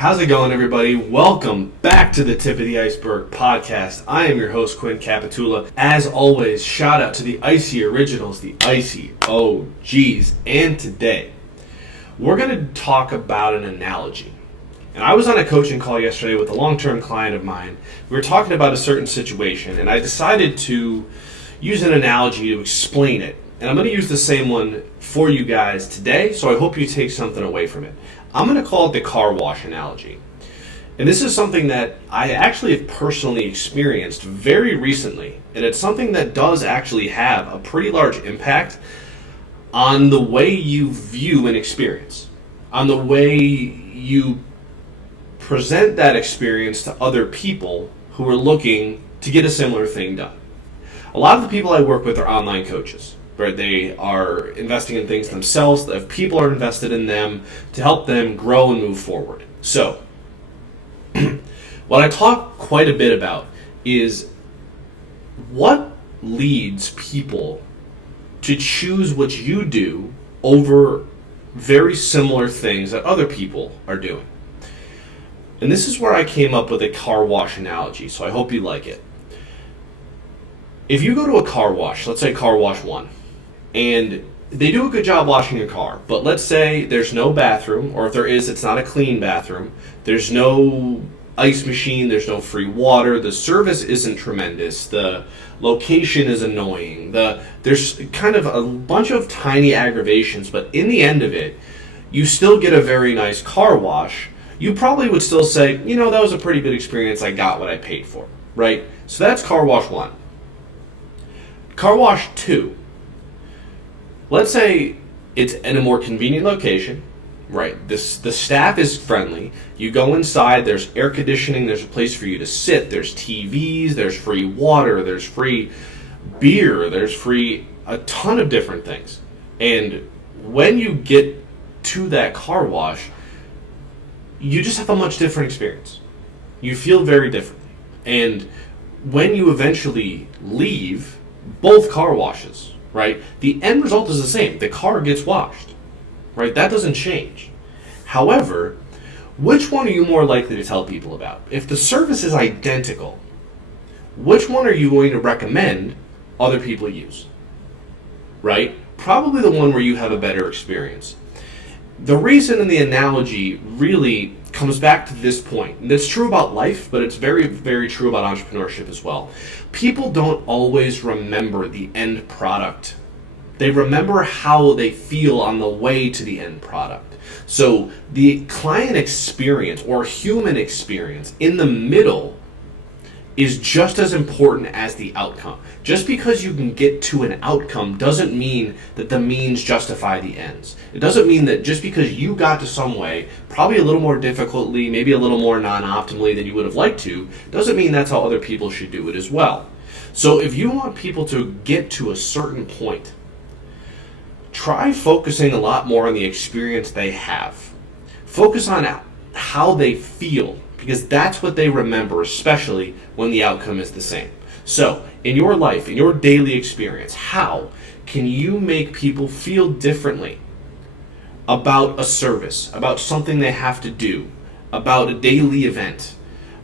How's it going, everybody? Welcome back to the Tip of the Iceberg podcast. I am your host, Quinn Capitula. As always, shout out to the Icy Originals, the Icy OGs. And today, we're going to talk about an analogy. And I was on a coaching call yesterday with a long-term client of mine. We were talking about a certain situation, and I decided to use an analogy to explain it. And I'm going to use the same one for you guys today, so I hope you take something away from it. I'm going to call it the car wash analogy. And this is something that I actually have personally experienced very recently. And it's something that does actually have a pretty large impact on the way you view an experience, on the way you present that experience to other people who are looking to get a similar thing done. A lot of the people I work with are online coaches. Right? They are investing in things themselves. If people are invested in them to help them grow and move forward. So, what I talk quite a bit about is what leads people to choose what you do over very similar things that other people are doing. And this is where I came up with a car wash analogy, so I hope you like it. If you go to a car wash, let's say car wash 1, and they do a good job washing your car, but let's say there's no bathroom, or if there is, it's not a clean bathroom. There's no ice machine, there's no free water, the service isn't tremendous, the location is annoying, there's kind of a bunch of tiny aggravations, but in the end of it, you still get a very nice car wash. You probably would still say, that was a pretty good experience, I got what I paid for, right? So that's car wash 1. Car wash 2. Let's say it's in a more convenient location, right? The staff is friendly. You go inside, there's air conditioning, there's a place for you to sit, there's TVs, there's free water, there's free beer, there's free a ton of different things. And when you get to that car wash, you just have a much different experience. You feel very differently. And when you eventually leave both car washes, right, the end result is the same. The car gets washed, right? That doesn't change. However, which one are you more likely to tell people about? If the service is identical, which one are you going to recommend other people use, right? Probably the one where you have a better experience. The reason in the analogy really comes back to this point. And it's true about life, but it's very, very true about entrepreneurship as well. People don't always remember the end product. They remember how they feel on the way to the end product. So the client experience or human experience in the middle is just as important as the outcome. Just because you can get to an outcome doesn't mean that the means justify the ends. It doesn't mean that just because you got to some way, probably a little more difficultly, maybe a little more non-optimally than you would have liked to, doesn't mean that's how other people should do it as well. So if you want people to get to a certain point, try focusing a lot more on the experience they have. Focus on how they feel, because that's what they remember, especially when the outcome is the same. So, in your life, in your daily experience, how can you make people feel differently about a service, about something they have to do, about a daily event,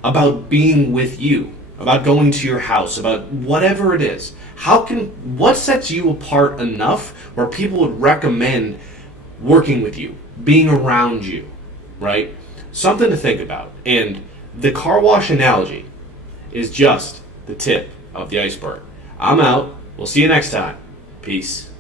about being with you, about going to your house, about whatever it is? What sets you apart enough where people would recommend working with you, being around you, right? Something to think about. And the car wash analogy is just the tip of the iceberg. I'm out. We'll see you next time. Peace.